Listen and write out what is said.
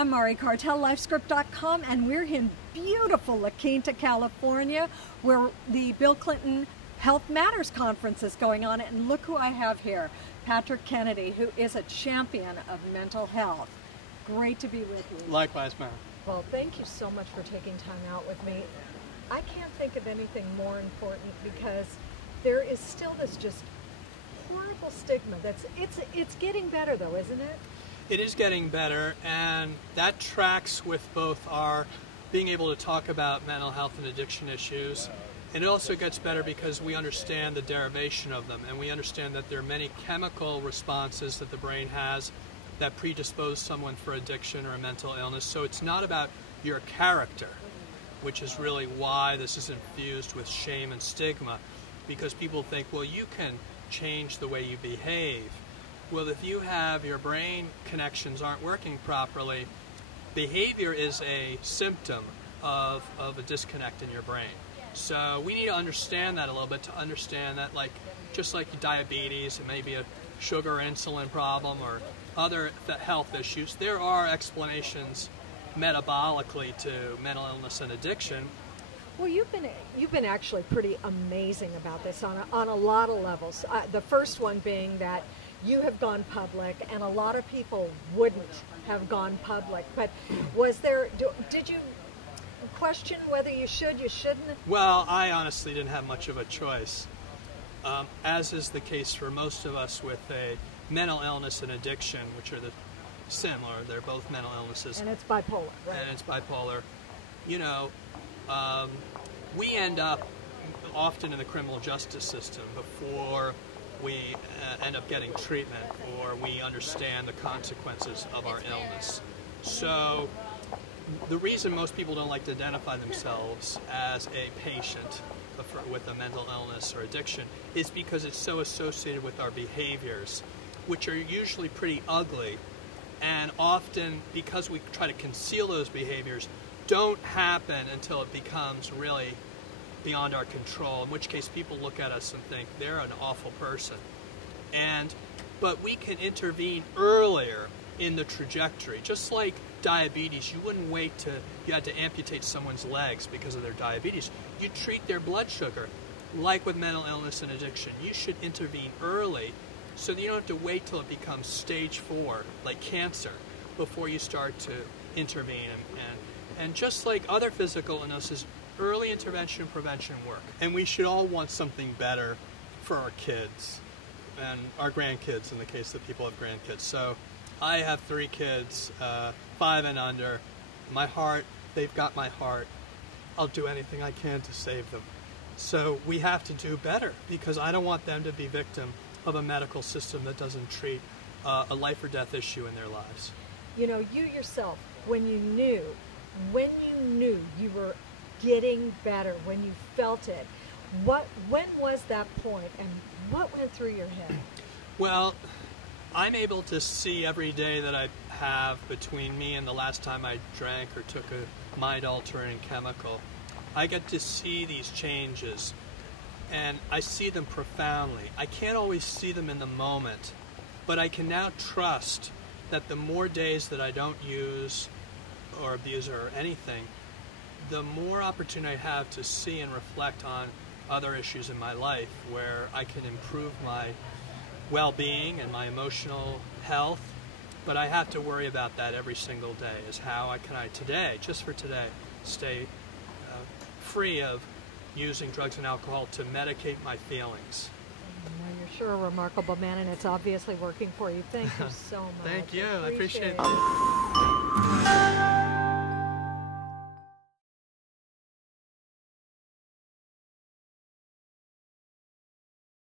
I'm Mari Cartel, LifeScript.com, and we're in beautiful La Quinta, California, where the Bill Clinton Health Matters Conference is going on. And look who I have here, Patrick Kennedy, who is a champion of mental health. Great to be with you. Likewise, Mary. Well, thank you so much for taking time out with me. I can't think of anything more important because there is still this just horrible stigma. It's getting better though, isn't it? It is getting better, and that tracks with both our being able to talk about mental health and addiction issues, and it also gets better because we understand the derivation of them, and we understand that there are many chemical responses that the brain has that predispose someone for addiction or a mental illness. So it's not about your character, which is really why this is infused with shame and stigma, because people think, well, you can change the way you behave. Well, if you have your brain connections aren't working properly, behavior is a symptom of a disconnect in your brain. So we need to understand that a little bit, to understand that, like, just like diabetes, it may be a sugar or insulin problem or other health issues, there are explanations metabolically to mental illness and addiction. Well, you've been actually pretty amazing about this on a lot of levels. The first one being that you have gone public, and a lot of people wouldn't have gone public. But did you question whether you should, you shouldn't? Well, I honestly didn't have much of a choice, as is the case for most of us with a mental illness and addiction, which are similar. They're both mental illnesses. And it's bipolar, right? And it's bipolar. You know, we end up often in the criminal justice system before we end up getting treatment, or we understand the consequences of our illness. So the reason most people don't like to identify themselves as a patient with a mental illness or addiction is because it's so associated with our behaviors, which are usually pretty ugly, and often, because we try to conceal those behaviors, don't happen until it becomes really beyond our control, in which case people look at us and think they're an awful person. But we can intervene earlier in the trajectory. Just like diabetes, you wouldn't wait till you had to amputate someone's legs because of their diabetes. You treat their blood sugar. Like with mental illness and addiction, you should intervene early so that you don't have to wait till it becomes stage 4, like cancer, before you start to intervene. And just like other physical illnesses, early intervention and prevention work. And we should all want something better for our kids and our grandkids, in the case that people have grandkids. So I have 3 kids, 5 and under. My heart, they've got my heart. I'll do anything I can to save them. So we have to do better, because I don't want them to be victim of a medical system that doesn't treat a life or death issue in their lives. You know, you yourself, when you knew you were getting better, when you felt it, when was that point, and what went through your head? Well, I'm able to see every day that I have between me and the last time I drank or took a mind-altering chemical. I get to see these changes, and I see them profoundly. I can't always see them in the moment, but I can now trust that the more days that I don't use or abuse or anything, the more opportunity I have to see and reflect on other issues in my life where I can improve my well-being and my emotional health. But I have to worry about that every single day, is how can I today, just for today, stay free of using drugs and alcohol to medicate my feelings. Well, you're sure a remarkable man, and it's obviously working for you. Thank you so much. Thank you. I appreciate it.